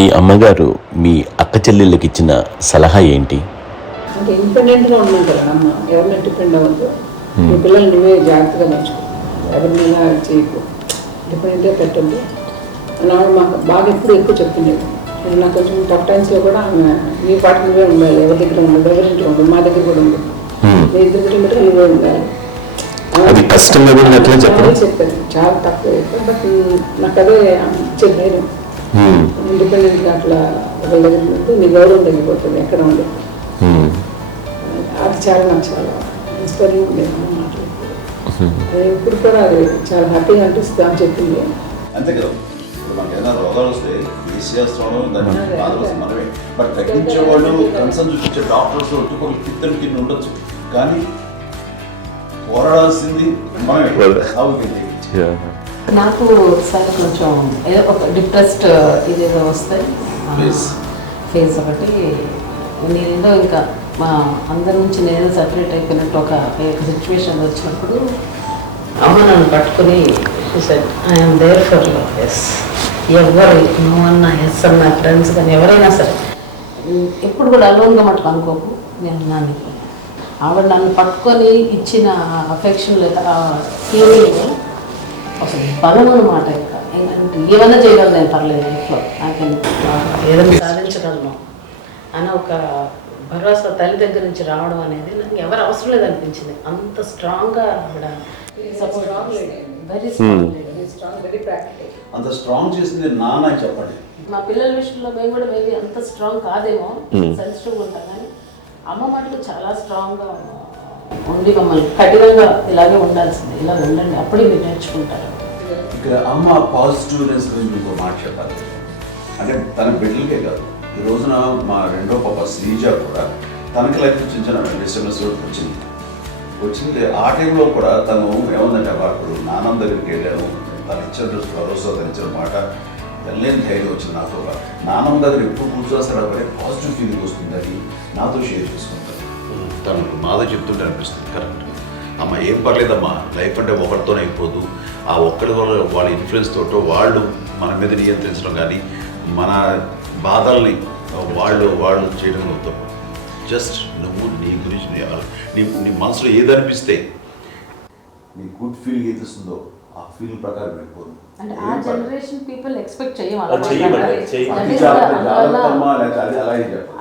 మీ అమ్మగారు మీ అక్క చెల్లెళ్ళకి ఇచ్చిన సలహా ఏంటి? అంటే ఇండిపెండెంట్గా ఉన్నాం కదా అమ్మ. ఎవరిని డిపెండ్ అవ్వద్దు. మీ పిల్లలు నువ్వే జాగ్రత్తగా నేర్చుకో. ఎవరిని ఇలా చేయకు. డిపెండెంట్గా పెట్టద్దు. అని ఆవిడ మాకు బాగా ఎప్పుడు ఎక్కువ చెప్తుండేది. నాకు కొంచెం టఫ్ టైమ్స్లో కూడా ఆమె నీ పాటు నువ్వే ఉండాలి. ఎవరి దగ్గర ఉండదు ఎవరి ఇంట్లో ఉండదు మా దగ్గర కూడా ఉండదు నీ ఇద్దరి దగ్గర మటుకు నువ్వే ఉండాలి. అది కష్టంగా కూడా చెప్పాను చాలా తక్కువ చెప్పాను బట్ నాకు అదే ఇచ్చే హ్మ్. ఇండిపెండెంట్గా అట్లా ఒకరి దగ్గర ఉంటే నీ గౌరవం తగ్గిపోతుంది ఎక్కడ ఉండదు హ్మ్. అది చాలా ఇన్స్పైరింగ్ ఉండేది అది ఇప్పుడు కూడా అది చాలా హ్యాపీగా అనిపిస్తుంది అని చెప్పింది. అంతే కదా. మనకి ఏదైనా రోగాలు వస్తే ఫేస్ చేస్తాము దాన్ని బాధలు వస్తుంది మనమే. బట్ తగ్గించే వాళ్ళు కన్సర్న్ చూపించే డాక్టర్స్ ఒక్కొక్కరు కింద కింద ఉండొచ్చు. కానీ పోరాడాల్సింది మనమే. How నాకు సరే కొంచెం ఏదో ఒక డిప్రెస్డ్ ఇదేదో వస్తే Face. ఫేస్ ఒకటి. నేనేదో ఇంకా మా అందరి నుంచి నేను సపరేట్ అయిపోయినట్టు ఒక సిచ్యువేషన్ వచ్చినప్పుడు అమ్మ నన్ను పట్టుకుని ఐఎమ్ దేర్ ఫర్ ఎస్ ఎవరు నువ్వు అన్న ఎస్ అన్న ఫ్రెండ్స్ కానీ ఎవరైనా సరే. ఎప్పుడు కూడా అలోన్గా మటుకు అనుకోకు. నేను నాన్న ఆవిడ నన్ను పట్టుకొని ఇచ్చిన అఫెక్షన్ లేదా ఫీలింగ్ అసలు బలం అన్నమాట ఇంకా. ఏంటంటే ఏమైనా చేయగలను నేను పర్లేదు లైఫ్లో నాకు ఏదైనా సాధించగలను. అని ఒక భరోసా తల్లి దగ్గర నుంచి రావడం అనేది నాకు ఎవరు అవసరం లేదనిపించింది. అంత స్ట్రాంగ్గా ఆవిడ support very strong strong very practical అంత స్ట్రాంగ్ చేసింది నాన్న చెప్పండి. మా పిల్లల విషయంలో మేము కూడా మేబీ అంత స్ట్రాంగ్ కాదేమో. సెన్సిటివ్గా ఉంటాం కానీ అమ్మ మటుకు చాలా స్ట్రాంగ్గా ఉండి మమ్మల్ని కఠినంగా ఇలాగే ఉండాల్సింది. ఇలా ఉండండి. అప్పుడే మీరు నేర్చుకుంటారు. ఇక్కడ అమ్మ పాజిటివ్నెస్ గురించి ఇంకో మాట చెప్పాలి. అంటే తన బిడ్డలకే కాదు. ఈ రోజున మా రెండో పాప శ్రీజ కూడా తనకి లైఫ్ చిన్న చిన్న డిస్టర్బెన్స్ వచ్చింది. వచ్చింది. ఆ టైంలో కూడా తను ఏముందంటే అప్పుడు నానమ్మ దగ్గరికి వెళ్ళాను. తను ఇచ్చిన భరోసా తను ఇచ్చిన మాట. వెళ్ళలేని ధైర్యం వచ్చింది నాతో. నానమ్మ నాన్నమ్మ దగ్గర ఎప్పుడు కూర్చోస్తాడు అప్పుడే పాజిటివ్ ఫీలింగ్ వస్తుందని నాతో షేర్ చేసుకున్నాను. తను మాతో చెప్తుంటే అనిపిస్తుంది. కరెక్ట్ అమ్మ ఏం పర్లేదమ్మా? లైఫ్ అంటే ఒకరితోనే అయిపోదు. ఆ ఒక్కడి వల్ల వాళ్ళ ఇన్ఫ్లుయెన్స్ తోటో వాళ్ళు మన మీద నియంత్రించడం కానీ మన బాధల్ని వాళ్ళు వాళ్ళు చేయడం అవుతాం జస్ట్ నువ్వు నీ గురించి నీ నీ నీ మనసులో ఏదనిపిస్తే నీ గుడ్ ఫీల్ ఏదిస్తుందో ఆ ఫీల్ ప్రకారం వెళ్ళిపోదు. అంటే ఆ జనరేషన్ పీపుల్ ఎక్స్పెక్ట్.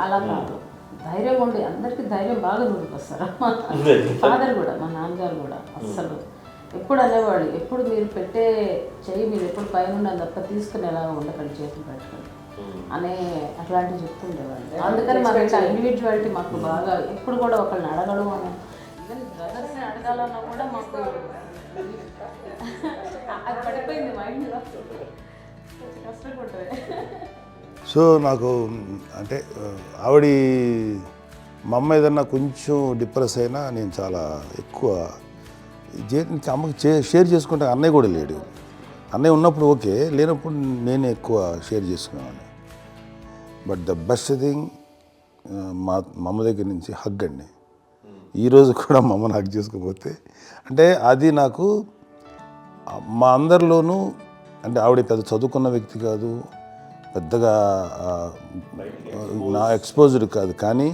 అలా ధైర్యం ఉండి అందరికి ధైర్యం బాగా నూరుకొస్తారు ఫాదర్ కూడా మా నాన్నగారు కూడా అస్సలు. ఎప్పుడు అనేవాళ్ళు ఎప్పుడు మీరు పెట్టే చెయ్యి మీరు ఎప్పుడు పైన ఉండాలి తప్ప తీసుకుని ఎలా ఉండకండి చేతులు పెట్టుకొని. అనే అట్లాంటివి చెప్తుండేవాళ్ళు. అందుకని మాకు ఇట్లా ఇండివిజువాలిటీ మాకు బాగా ఎప్పుడు కూడా ఒకళ్ళని అడగడం అని ఈవెన్ బ్రదర్స్ని అడగాలన్నా కూడా మాకు అది పడిపోయింది మైండ్లో కష్టంగా ఉంటుంది సో నాకు అంటే ఆవిడ మా అమ్మ ఏదన్నా కొంచెం డిప్రెస్ అయినా నేను చాలా ఎక్కువ అమ్మకి చే- షేర్ చేసుకుంటే అన్నయ్య కూడా లేడు. అన్నయ్య ఉన్నప్పుడు ఓకే లేనప్పుడు నేనే ఎక్కువ షేర్ చేసుకునేవాడిని. బట్ ద బెస్ట్ థింగ్ మా మా అమ్మ దగ్గర నుంచి హగ్ అండి. ఈరోజు కూడా మా అమ్మని హగ్ చేసుకోకపోతే అంటే అది నాకు మా అందరిలోనూ అంటే ఆవిడ పెద్ద చదువుకున్న వ్యక్తి కాదు పెద్దగా నా ఎక్స్పోజ్డ్ కాదు. కానీ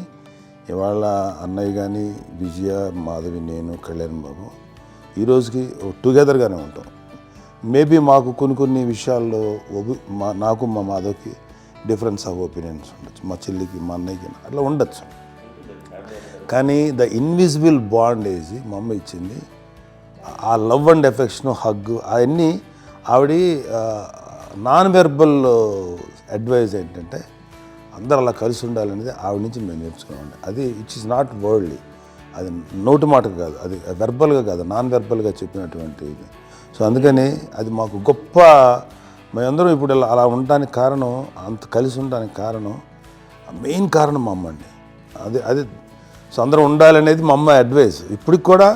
ఇవాళ అన్నయ్య కానీ విజయ మాధవి నేను కళ్యాణ్ బాబు ఈ రోజుకి టుగెదర్గానే ఉంటాం. మేబీ మాకు కొన్ని కొన్ని విషయాల్లో మా నాకు మా మాధవ్కి డిఫరెన్స్ ఆఫ్ ఒపీనియన్స్ ఉండొచ్చు. మా చెల్లికి మా అన్నయ్యకి అట్లా ఉండొచ్చు. కానీ ద ఇన్విజిబుల్ బాండ్ ఏజీ మా అమ్మ ఇచ్చింది. ఆ లవ్ అండ్ ఎఫెక్షన్ హగ్ అవన్నీ ఆవిడ నాన్ వెర్బల్ అడ్వైజ్ ఏంటంటే అందరు అలా కలిసి ఉండాలనేది ఆవిడ నుంచి మేము నేర్చుకున్నామండి. అది ఇట్ ఇస్ నాట్ వర్డ్లీ అది నోటి మాట కాదు అది వెర్బల్గా కాదు నాన్ వెర్బల్గా చెప్పినటువంటి ఇది. సో అందుకని అది మాకు గొప్ప మేమందరం ఇప్పుడు ఇలా అలా ఉండడానికి కారణం అంత కలిసి ఉండడానికి కారణం మెయిన్ కారణం మా అమ్మ అండి. అది అది సో అందరం ఉండాలనేది మా అమ్మ అడ్వైస్ ఇప్పటికి కూడా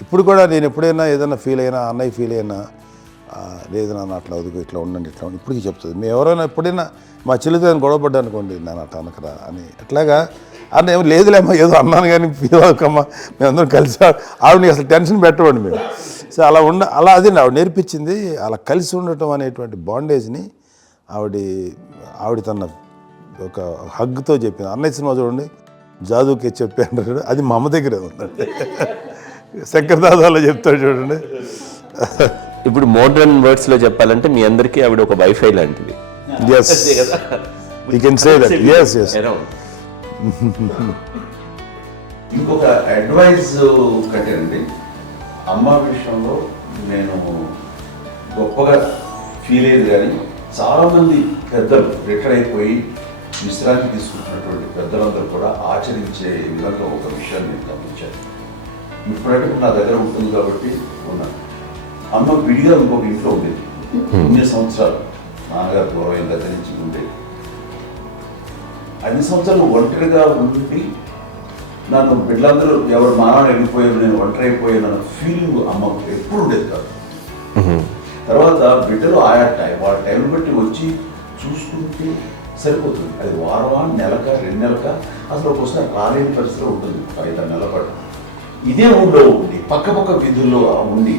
ఇప్పుడు కూడా నేను ఎప్పుడైనా ఏదైనా ఫీల్ అయినా అన్నయ్య ఫీల్ అయినా లేదు నాన్న అట్లా వదుకు ఇట్లా ఉండండి ఇట్లా ఉండి ఇప్పటికీ చెప్తుంది. మేము ఎవరైనా ఎప్పుడైనా మా చెల్లితో గొడవపడ్డా గొడవ అనుకోండి నాన్న అట్లా అనకరా అని. ఎట్లాగా అన్న ఏమో లేదులేమ్మా ఏదో అన్నాను కానీ ఫీల్ అవ్వకమ్మా మేమందరం కలిసి ఆవిడని అసలు టెన్షన్ పెట్టవండి మేము. సో అలా ఉండ అలా అది ఆవిడ నేర్పించింది అలా కలిసి ఉండటం అనేటువంటి బాండేజ్ని ఆవిడ ఆవిడ తన ఒక హగ్తో చెప్పింది. అన్నయ్య సినిమా చూడండి జాదుకే చెప్పి అంటారు. అది మా అమ్మ దగ్గరే ఉందండి. శంకర్ దాదాలో చెప్తాడు చూడండి. ఇప్పుడు మోడర్న్ వర్డ్స్లో చెప్పాలంటే మీ అందరికీ ఆవిడ ఒక వైఫై లాంటిది. Yes you can say that yes yes Around. ఇంకొక అడ్వైజ్ కట్టండి అమ్మ విషయంలో నేను గొప్పగా ఫీల్ అయ్యేది కానీ చాలామంది పెద్దలు రిటైర్ అయిపోయి విశ్రాంతి తీసుకుంటున్నటువంటి పెద్దలందరూ కూడా ఆచరించే విధంగా ఒక విషయాన్ని నేను గమనించాను. ఇప్పుడంటే నా దగ్గర ఉంటుంది కాబట్టి ఉన్నాను. అమ్మ విడిగా ఇంకొక ఇంట్లో ఉండేది ఎన్ని సంవత్సరాలు? నాన్నగారు అయిన దగ్గర నుంచి ఉండేది అన్ని సంవత్సరాలు ఒంటరిగా ఉండి నన్ను బిడ్డలందరూ ఎవరు మానవుడు వెళ్ళిపోయారు నేను ఒంటరి అయిపోయాను అన్న ఫీలింగ్ అమ్మకు ఎప్పుడు ఉండేది కాదు. తర్వాత బిడ్డలు ఆయా టైం వాళ్ళ టైం బట్టి వచ్చి చూసుకుంటే సరిపోతుంది. అది వారమా నెలక రెండు నెలక? అసలు ఒకసారి రాలేని పరిస్థితిలో ఉంటుంది. ఐదారు నెలల పాటు. ఇదే ఊళ్ళో ఉండి పక్క పక్క విధుల్లో ఉండి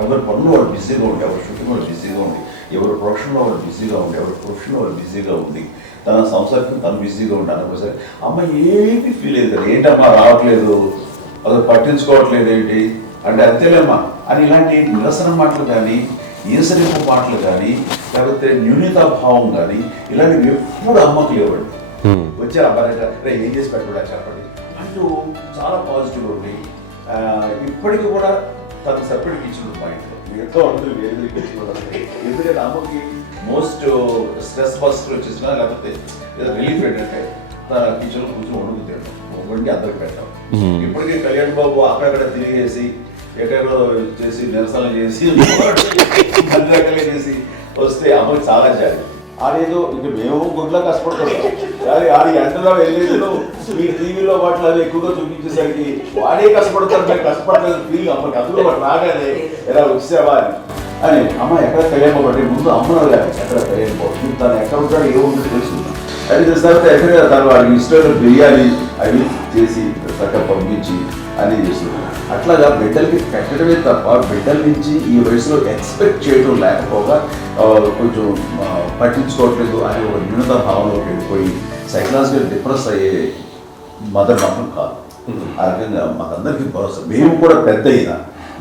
ఎవరి పనులు వాళ్ళు బిజీగా ఉండి ఎవరి షూటింగ్ వాళ్ళు బిజీగా ఉండి ఎవరి ప్రొఫెషన్లో వాళ్ళు బిజీగా ఉండి ఎవరి ప్రొఫెషన్లో వాళ్ళు బిజీగా ఉండి తన సంసారం తను బిజీగా ఉండి అనుకోసరి అమ్మ ఏమి ఫీల్ కదా ఏంటమ్మా రావట్లేదు? అసలు పట్టించుకోవట్లేదు ఏంటి? అంటే అంతేలేమ్మా. అని ఇలాంటి నిరసన మాటలు కానీ ఈసరింపు మాటలు కానీ లేకపోతే న్యూనతాభావం కానీ ఇలాంటివి ఎప్పుడు అమ్మకు లేవండి. వచ్చారు అబ్బాయి ఏం చేసి పెట్టడా చెప్పండి. అంటూ చాలా పాజిటివ్ ఉంది ఇప్పటికీ కూడా తను సెపరేట్ కిచెన్ మా ఇంట్లో మిగతా అందరూ వేరే వేరే కిచెన్ ఉంటుంది ఎందుకంటే అమ్మకి మోస్ట్ స్ట్రెస్ బస్టర్ వచ్చేసినా లేకపోతే ఏదో రిలీఫ్ ఏంటంటే తన కిచెన్లో కూర్చొని వండుకు తినడం వండి అందరికి పెట్టాం. ఇప్పటికీ కళ్యాణ్ బాబు అక్కడక్కడ తిరిగేసి ఎక్కడెక్కడో చేసి నిరసన చేసి అన్ని చేసి వస్తే అమ్మకి చాలా జాలి. ఆడేదో ఇక మేము గుడ్లా కష్టపడుతున్నాం కానీ ఆడి ఎంటలో వెళ్ళేదో మీ టీవీలో వాటిలో అవి ఎక్కువగా చూపించేసరికి వాడే కష్టపడతారు మేము కష్టపడలేదు ఫీల్ అమ్మకి అందులో వాడు రాగానే ఎలా వచ్చావా అని. అని అమ్మ ఎక్కడ కళ్యాణ్ బాబు ముందు అమ్మను ఎక్కడ కళ్యాణ్ బాబు తను ఎక్కడ ఉంటాడు ఏముందో తెలుసుకుంటాం అది తెలిసిన తర్వాత ఎక్కడ తను వాడి ఇష్టమైన బిర్యానీ అవి చేసి చక్కగా పంపించి అని చేస్తున్నాడు. అట్లాగా బిడ్డలకి పెట్టడమే తప్ప బిడ్డల నుంచి ఈ వయసులో ఎక్స్పెక్ట్ చేయడం లేకపోగా కొంచెం పట్టించుకోవట్లేదు అనే ఒక న్యూనత భావంలోకి వెళ్ళిపోయి సైకలాజికల్ డిప్రెస్ అయ్యే మదర్ మాత్రం కాదు. ఆ రకంగా మాకందరికీ భరోసా. మేము కూడా పెద్ద అయినా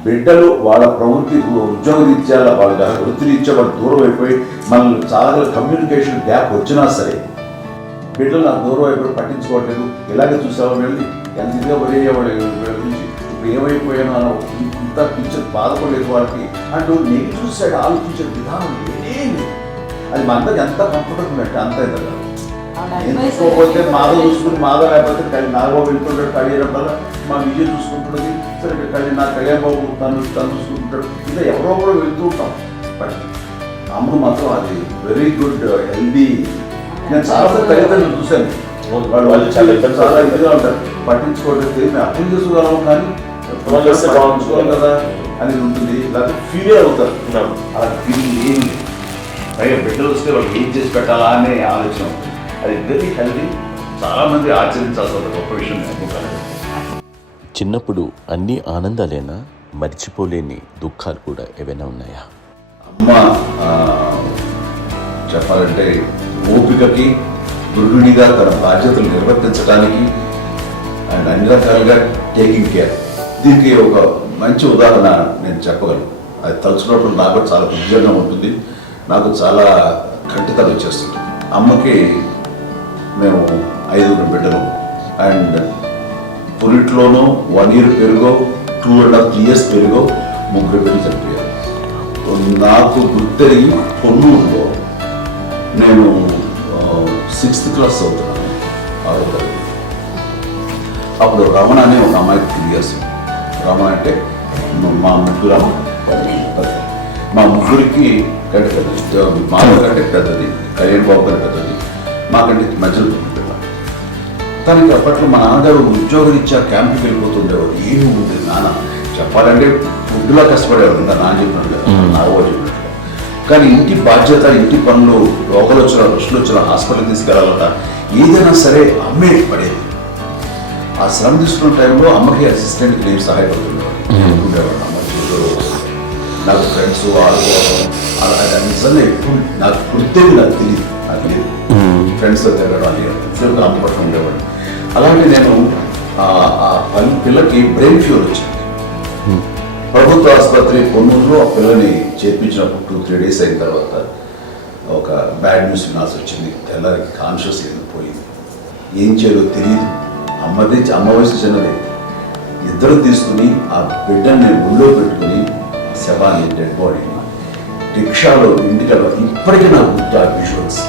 బిడ్డలు వాళ్ళ ప్రవృత్తి ఉద్యోగ రీత్యా వాళ్ళ వృత్తి రీత్యా వాళ్ళు దూరం అయిపోయి మనల్ని చాలా కమ్యూనికేషన్ గ్యాప్ వచ్చినా సరే బిడ్డలు నాకు దూరం అయిపోయి పట్టించుకోవట్లేదు. ఇలాగే చూసావు వెళ్ళి ఎంత ఇదిగా పడేవాడు వీళ్ళ గురించి ఇప్పుడు ఏమైపోయాను అని ఇంత పిక్చర్ బాధపడలేదు వాళ్ళకి. అంటూ నెగిటివ్ సైడ్ ఆలోచించే విధానం అది మా అందరికి ఎంత కంఫర్టబుల్ అంటే అంత ఇదిగా. ఎందుకోకపోతే మాధవ్ చూసుకుని మాధవ్ లేకపోతే కళ్యాణ్ నాగబాబు వెళ్తుంటాడు కళ్యాణం వల్ల మా విజయ్ చూసుకుంటున్నది సరే కళ్యాణ్ నా కళ్యాణ్ బాబు తను తను చూసుకుంటాడు. ఇలా ఎవరో కూడా వెళ్తూ ఉంటాం. బట్ అమ్మ మాత్రం అది వెరీ గుడ్ హెల్దీ నేను చాలా తల్లిదండ్రులు చూశాను. వాళ్ళు వాళ్ళు చాలా చాలా ఇదిగా ఉంటారు. పట్టించుకోవడం అర్థం చేసుకోగలం కానీ బాగుంటుంది. కదా అనేది ఉంటుంది. లేకపోతే ఫీలే అవుతారు అలా ఫీలింగ్ ఏం లేదు. పైగా బిడ్డలు వస్తే వాళ్ళు ఏం చేసి పెట్టాలా అనే ఆలోచన. అది వెరీ హెల్దీ చాలా మంది ఆచరించాల్సిన గొప్ప విషయం అనుకుంటాను. చిన్నప్పుడు అన్ని ఆనందాలేనా? మర్చిపోలేని దుఃఖాలు కూడా ఏవైనా ఉన్నాయా? అమ్మ చెప్పాలంటే ఓపికకి గృహిణిగా తన బాధ్యతలు నిర్వర్తించడానికి అండ్ అన్ని రకాలుగా టేకింగ్ కేర్ దీనికి ఒక మంచి ఉదాహరణ నేను చెప్పగలను. అది తలుచుకున్నప్పుడు నాకు కూడా చాలా ఉద్యోగంగా ఉంటుంది. నాకు చాలా కంటితలు వచ్చేస్తుంది. అమ్మకి మేము ఐదుగురు బిడ్డలు. అండ్ పురిట్లోనూ వన్ ఇయర్ పెరుగో టూ అండ్ హాఫ్ ఇయర్స్ పెరుగో ముగ్గురు బిడ్డలు చనిపోయారు. నాకు గుర్తెరిగి పొన్నూరులో నేను సిక్స్త్ క్లాస్ చదువుతున్నాను. ఆరో తరగతి అప్పుడు రమణ అనే ఒక అమ్మాయికి తిరిగేసి రమణ అంటే మా ముగ్గురు అమ్మ పెద్దది. మా ముగ్గురికి కంటే పెద్దది. మా కంటే పెద్దది. కళ్యాణ్ బాబు గారి పెద్దది. మాకంటే మధ్యలో పిల్ల తనకి అప్పట్లో మా నాన్నగారు ఉద్యోగరీత్యా క్యాంప్కి వెళ్ళిపోతుండేవారు. ఏమి ఉంది నాన్న? చెప్పాలంటే ఫుడ్లో కష్టపడేవారు. ఇంకా నాన్న చెప్పినట్టు నాగో చెప్పినట్టు కానీ ఇంటి బాధ్యత ఇంటి పనులు రోగాలు వచ్చిన రుషులు వచ్చిన హాస్పిటల్ తీసుకెళ్ళాలట ఏదైనా సరే అమ్మే పడేది. ఆ శ్రమ తీసుకున్న టైంలో అమ్మకి అసిస్టెంట్ నేను సహాయపడుతుండేవాడు ఉండేవాడు అమ్మ చూడరు నాకు ఫ్రెండ్స్ ఆడుకోవడం అలా నిజంగా ఎప్పుడు నాకు గుర్తే నాకు తెలియదు నాకు లేదు ఫ్రెండ్స్తో తిరగడం అమ్మ పట్ల ఉండేవాడు అలాగే నేను ఆ- పిల్లకి బ్రెయిన్ ఫ్యూర్ వచ్చింది. ప్రభుత్వ ఆసుపత్రి పొన్నూరులో ఆ పిల్లని చేర్పించినప్పుడు టూ త్రీ డేస్ అయిన తర్వాత ఒక బ్యాడ్ న్యూస్ వినాల్సి వచ్చింది. తెల్లారికి కాన్షియస్ పోయింది. ఏం చేయాలో తెలియదు అమ్మది అమ్మ వయసు చిన్నది. ఇద్దరు తీసుకుని ఆ బిడ్డని ఒళ్ళో పెట్టుకుని శవాన్ని డెడ్ బాడీని రిక్షాలో ఇంటికి వెళ్ళ- ఇప్పటికీ నాకు గుర్తు ఆ విజువల్స్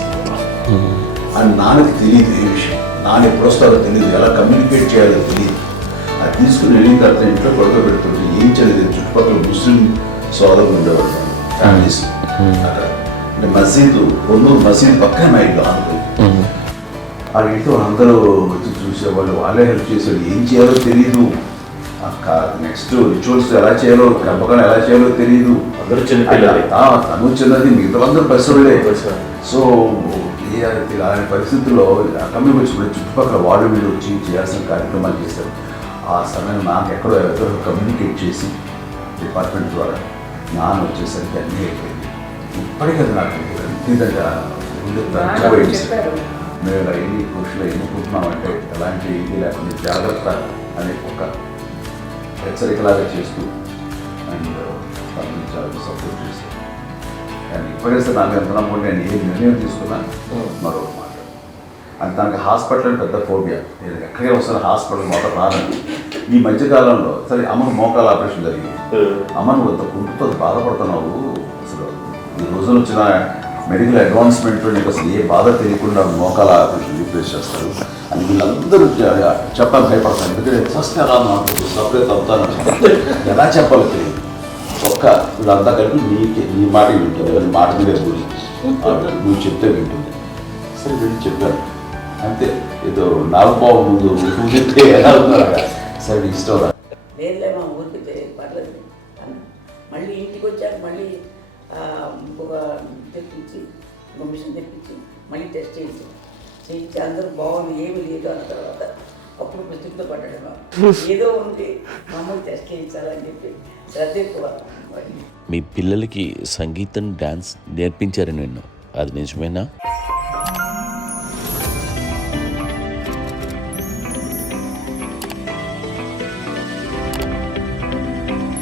అని నాన్నకి తెలియదు ఏ విషయం. నాన్న ఎప్పుడు వస్తారో తెలియదు ఎలా కమ్యూనికేట్ చేయాలో తెలియదు అది తీసుకుని వెళ్ళిన తర్వాత ఇంట్లో పడుకోబెడుతుంటే ఏం చేయలేదు చుట్టుపక్కల ముస్లిం సోదరులు ఉండేవాళ్ళు ఫ్యామిలీస్. అక్కడ అంటే మసీదు పొన్నూరు మసీదు పక్కన మా ఇల్లు ఆనుకుంది ఆ ఇంట్లో అందరూ వచ్చి చూసేవాళ్ళు వాళ్ళే హెల్ప్ చేసేవాళ్ళు ఏం చేయాలో తెలియదు నెక్స్ట్ రిచువల్స్ ఎలా చేయాలో గర్భకం ఎలా చేయాలో తెలియదు అందరూ చిన్న పిల్లలే. ఆ, తను చిన్నది మిగతా అందరూ పసివాళ్ళే సో ఇలాంటి పరిస్థితుల్లో కమ్మి వచ్చిన చుట్టుపక్కల వాళ్ళు వీళ్ళు వచ్చి చేయాల్సిన కార్యక్రమాలు చేశారు. ఆ సమయం నాకు ఎక్కడో ఎవరో కమ్యూనికేట్ చేసి డిపార్ట్మెంట్ ద్వారా నాన్న వచ్చేసరికి అన్నీ అయిపోయింది. ఇప్పటికీ అది నాకు సార్. చెప్పారు. మేము ఎన్ని కృషిలో ఎన్నుకుంటున్నామంటే ఎలాంటి ఇది లేకుండా జాగ్రత్త అనే ఒక హెచ్చరికలాగా చేస్తూ అండ్ తనని చాలా సపోర్ట్ చేశారు కానీ ఇప్పుడైతే నాకు ఎంత నమ్మకం నేను ఏ నిర్ణయం తీసుకున్నా మరో మాట. అండ్ తనకి హాస్పిటల్ పెద్ద ఫోబియా. నేను ఎక్కడికే వస్తాను హాస్పిటల్ మొదట రానండి. ఈ మధ్యకాలంలో సరే అమ్మకు మోకాల ఆపరేషన్ జరిగింది. అమ్మ నువ్వు అంత కుంటుతో బాధపడుతున్నావు? అసలు ఈ రోజున వచ్చిన మెడికల్ అడ్వాన్స్మెంట్ నీకు అసలు ఏ బాధ తెలియకుండా మోకాల ఆపరేషన్ రీప్లేస్ చేస్తారు. అని వీళ్ళందరూ చె- చెప్పాలి భయపడతారు. ఎందుకంటే ఫస్ట్ ఎలా నాకు సపరేట్ అవుతాను ఎలా చెప్పాలి తెలియదు. ఒక్క వీళ్ళంతా కలిపి నీకే నీ మాట వింటుంది ఎవరి మాట మీద గురి నువ్వు చెప్తే వింటుంది. సరే వెళ్ళి చెప్పాను అంతే. ఏదో నాగబాబు ముందు నువ్వు చెప్తే ఎలా ఉన్నారు? సరే ఇష్టం రా. ఊరికి పర్లేదు. మళ్ళీ ఇంటికి వచ్చాక మళ్ళీ ఇంకొక తెప్పించి ఇంకో మిషన్ తెప్పించి మళ్ళీ టెస్ట్ చేయించి చేయించి అందరూ బాగుంది ఏమీ లేదు అన్న తర్వాత అప్పుడు పుస్తకంతో పడ్డాడు. ఏదో ఉంది మామూలు టెస్ట్ చేయించాలని చెప్పి శ్రద్ధ ఎక్కువ. మీ పిల్లలకి సంగీతం డాన్స్ నేర్పించారని విన్నాం అది నిజమేనా